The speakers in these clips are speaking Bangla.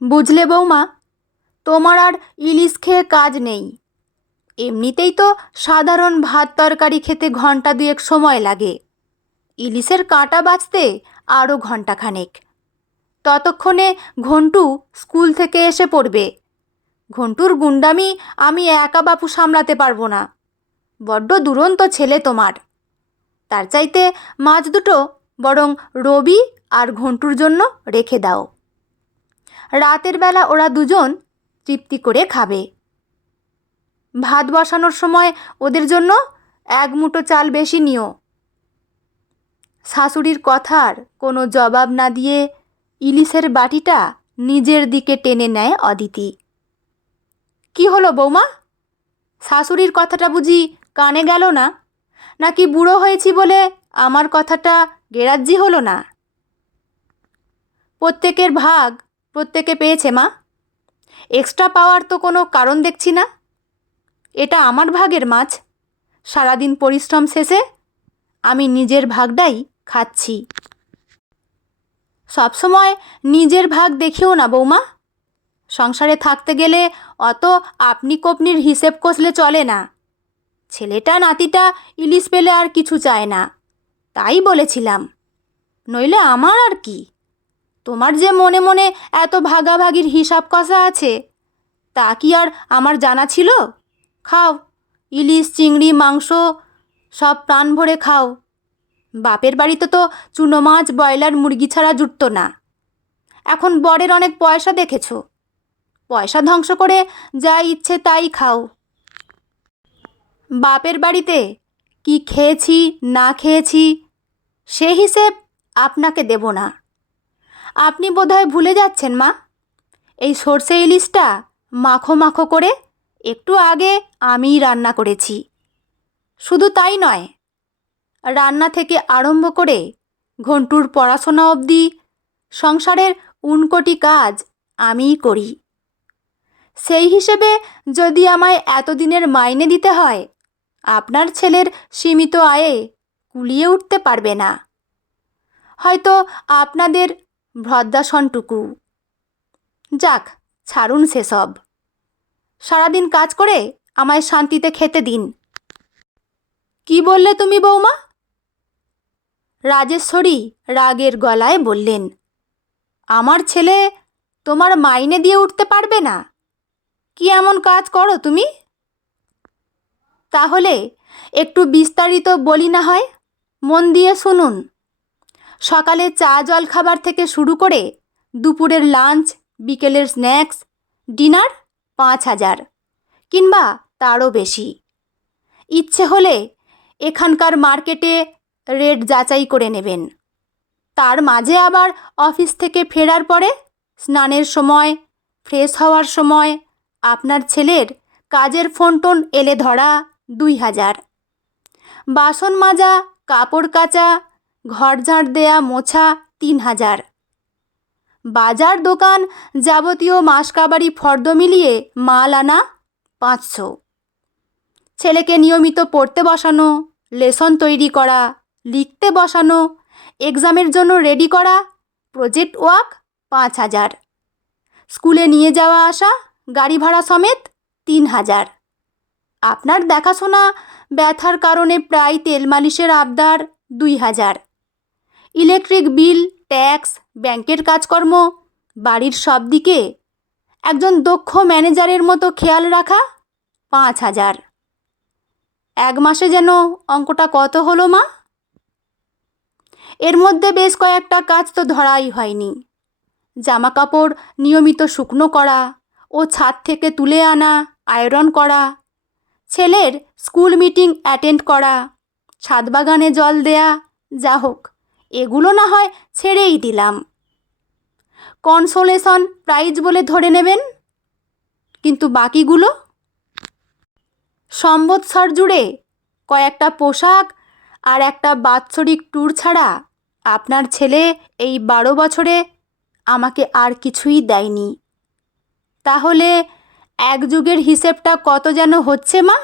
বুঝলে বৌমা, তোমার আর ইলিশ খেয়ে কাজ নেই। এমনিতেই তো সাধারণ ভাত তরকারি খেতে ঘন্টা দুয়েক সময় লাগে, ইলিশের কাঁটা বাছতে আরও ঘন্টাখানেক। ততক্ষণে ঘন্টু স্কুল থেকে এসে পড়বে। ঘন্টুর গুন্ডামি আমি একা বাপু সামলাতে পারবো না। বড্ড দুরন্ত ছেলে তোমার। তার চাইতে মাছ দুটো বরং রবি আর ঘন্টুর জন্য রেখে দাও। রাতের বেলা ওরা দুজন তৃপ্তি করে খাবে। ভাত বসানোর সময় ওদের জন্য এক মুঠো চাল বেশি নিও। শাশুড়ির কথার কোনো জবাব না দিয়ে ইলিশের বাটিটা নিজের দিকে টেনে নেয় অদিতি। কি হলো বৌমা, শাশুড়ির কথাটা বুঝি কানে গেল না? নাকি বুড়ো হয়েছি বলে আমার কথাটা গেরাজ্জি হলো না? প্রত্যেকের ভাগ প্রত্যেকে পেয়েছে মা, এক্সট্রা পাওয়ার তো কোনো কারণ দেখছি না। এটা আমার ভাগের মাছ, সারাদিন পরিশ্রম শেষে আমি নিজের ভাগটাই খাচ্ছি। সবসময় নিজের ভাগ দেখিও না বৌমা। সংসারে থাকতে গেলে অত আপনি কপনির হিসেব কষলে চলে না। ছেলেটা নাতিটা ইলিশ পেলে আর কিছু চায় না, তাই বলেছিলাম। নইলে আমার আর কি। তোমার যে মনে মনে এত ভাগাভাগির হিসাব কষা আছে, তা কি আর আমার জানা ছিল? খাও, ইলিশ চিংড়ি মাংস সব প্রাণ ভরে খাও। বাপের বাড়িতে তো চুনো মাছ ব্রয়লার মুরগি ছাড়া জুটতো না। এখন বরের অনেক পয়সা দেখেছো, পয়সা ধ্বংস করে যা ইচ্ছে তাই খাও। বাপের বাড়িতে কি খেয়েছি না খেয়েছি সে হিসেব আপনাকে দেব না। আপনি বোধহয় ভুলে যাচ্ছেন মা, এই সর্ষে ইলিশটা মাখো মাখো করে একটু আগে আমিই রান্না করেছি। শুধু তাই নয়, রান্না থেকে আরম্ভ করে ঘন্টুর পড়াশোনা অবধি সংসারের উনকোটি কাজ আমিই করি। সেই হিসেবে যদি আমায় এতদিনের মাইনে দিতে হয়, আপনার ছেলের সীমিত আয়ে কুলিয়ে উঠতে পারবে না। হয়তো আপনাদের ভ্রদ্যাসনটুকু। যাক, ছাড়ুন সেসব। সারাদিন কাজ করে আমায় শান্তিতে খেতে দিন। কি বললে তুমি বৌমা? রাজেশ্বরী রাগের গলায় বললেন। আমার ছেলে তোমার মাইনে দিয়ে উঠতে পারবে না? কি এমন কাজ করো তুমি? তাহলে একটু বিস্তারিত বলি না হয়, মন দিয়ে শুনুন। সকালে চা জল খাবার থেকে শুরু করে দুপুরের লাঞ্চ, বিকেলের স্ন্যাক্স, ডিনার 5,000 কিংবা তারও বেশি। ইচ্ছে হলে এখানকার মার্কেটে রেট যাচাই করে নেবেন। তার মাঝে আবার অফিস থেকে ফেরার পরে স্নানের সময়, ফ্রেশ হওয়ার সময় আপনার ছেলের কাজের ফোন টোন এলে ধরা 2,000। বাসন মাজা, কাপড় কাচা, ঘর ঝাড় দেয়া মোছা 3,000। বাজার দোকান যাবতীয় মাসকাবারি ফর্দ মিলিয়ে মাল আনা 500। ছেলেকে নিয়মিত পড়তে বসানো, লেসন তৈরি করা, লিখতে বসানো, এক্সামের জন্য রেডি করা, প্রজেক্ট ওয়ার্ক 5,000। স্কুলে নিয়ে যাওয়া আসা, গাড়ি ভাড়া সমেত 3,000। আপনার দেখাশোনা ব্যথার কারণে প্রায় তেল মালিশের আবদার 2,000। ইলেকট্রিক বিল, ট্যাক্স, ব্যাংকের কাজকর্ম, বাড়ির সব দিকে একজন দক্ষ ম্যানেজারের মতো খেয়াল রাখা 5,000। এক মাসে যেন অঙ্কটা কত হলো মা? এর মধ্যে বেশ কয়েকটা কাজ তো ধরাই হয়নি। জামা কাপড় নিয়মিত শুকনো করা ও ছাদ থেকে তুলে আনা, আয়রন করা, ছেলের স্কুল মিটিং অ্যাটেন্ড করা, ছাদ বাগানে জল দেয়া, যা হোক এগুলো না হয় ছেড়েই দিলাম। কনসোলেশন প্রাইজ বলে ধরে নেবেন। কিন্তু বাকিগুলো? সম্বৎসর জুড়ে কয়েকটা পোশাক আর একটা বাৎসরিক ট্যুর ছাড়া আপনার ছেলে এই 12 বছরে আমাকে আর কিছুই দেয়নি। তাহলে এক যুগের হিসেবটা কত যেন হচ্ছে মা?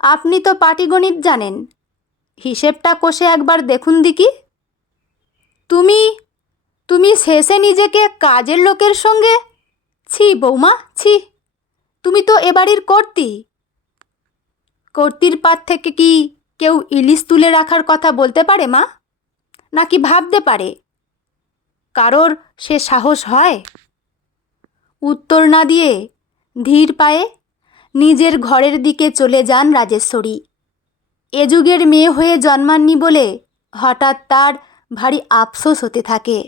আপনি তো পাটিগণিত জানেন, হিসেবটা কষে একবার দেখুন দেখি। তুমি তুমি শেষে নিজেকে কাজের লোকের সঙ্গে, ছি বৌমা ছি, তুমি তো এ বাড়ির কর্ত্রী। কর্ত্রীর পাত থেকে কি কেউ ইলিশ তুলে রাখার কথা বলতে পারে মা? নাকি ভাবতে পারে? কারোর সে সাহস হয়? উত্তর না দিয়ে ধীর পায়ে নিজের ঘরের দিকে চলে যান রাজেশ্বরী। এ যুগের মেয়ে হয়ে জন্মাননি বলে হঠাৎ তার ভারী আফসোস হতে থাকে।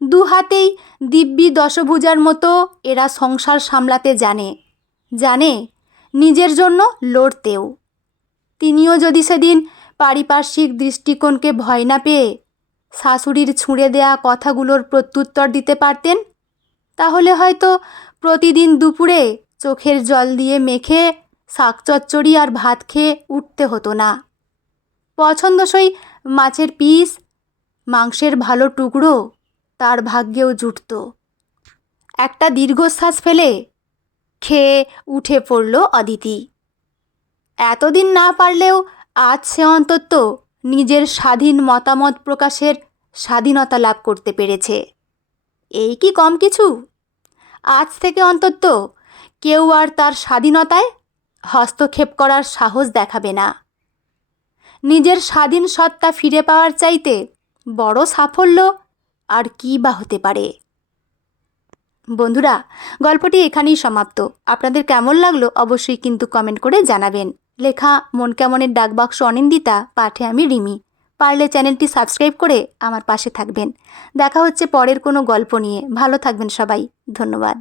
দু হাতেই দিব্যি দশভুজার মতো এরা সংসার সামলাতে জানে নিজের জন্য লড়তেও। তিনিও যদি সেদিন পারিপার্শ্বিক দৃষ্টিকোণকে ভয় না পেয়ে শাশুড়ির ছুঁড়ে দেয়া কথাগুলোর প্রত্যুত্তর দিতে পারতেন, তাহলে হয়তো প্রতিদিন দুপুরে চোখের জল দিয়ে মেখে শাক চচ্চড়ি আর ভাত খেয়ে উঠতে হতো না। পছন্দসই মাছের পিস, মাংসের ভালো টুকরো তার ভাগ্যেও জুটত। একটা দীর্ঘশ্বাস ফেলে খেয়ে উঠে পড়ল অদিতি। এতদিন না পারলেও আজ সে অন্তত নিজের স্বাধীন মতামত প্রকাশের স্বাধীনতা লাভ করতে পেরেছে। এই কি কম কিছু? আজ থেকে অন্তত কেউ আর তার স্বাধীনতায় হস্তক্ষেপ করার সাহস দেখাবে না। নিজের স্বাধীন সত্তা ফিরে পাওয়ার চাইতে বড় সাফল্য আর কী বা হতে পারে? বন্ধুরা, গল্পটি এখানেই সমাপ্ত। আপনাদের কেমন লাগলো অবশ্যই কিন্তু কমেন্ট করে জানাবেন। লেখা মন কেমনের ডাকবাক্স অনিন্দিতা, পাঠে আমি রিমি। পারলে চ্যানেলটি সাবস্ক্রাইব করে আমার পাশে থাকবেন। দেখা হচ্ছে পরের কোনো গল্প নিয়ে। ভালো থাকবেন সবাই। ধন্যবাদ।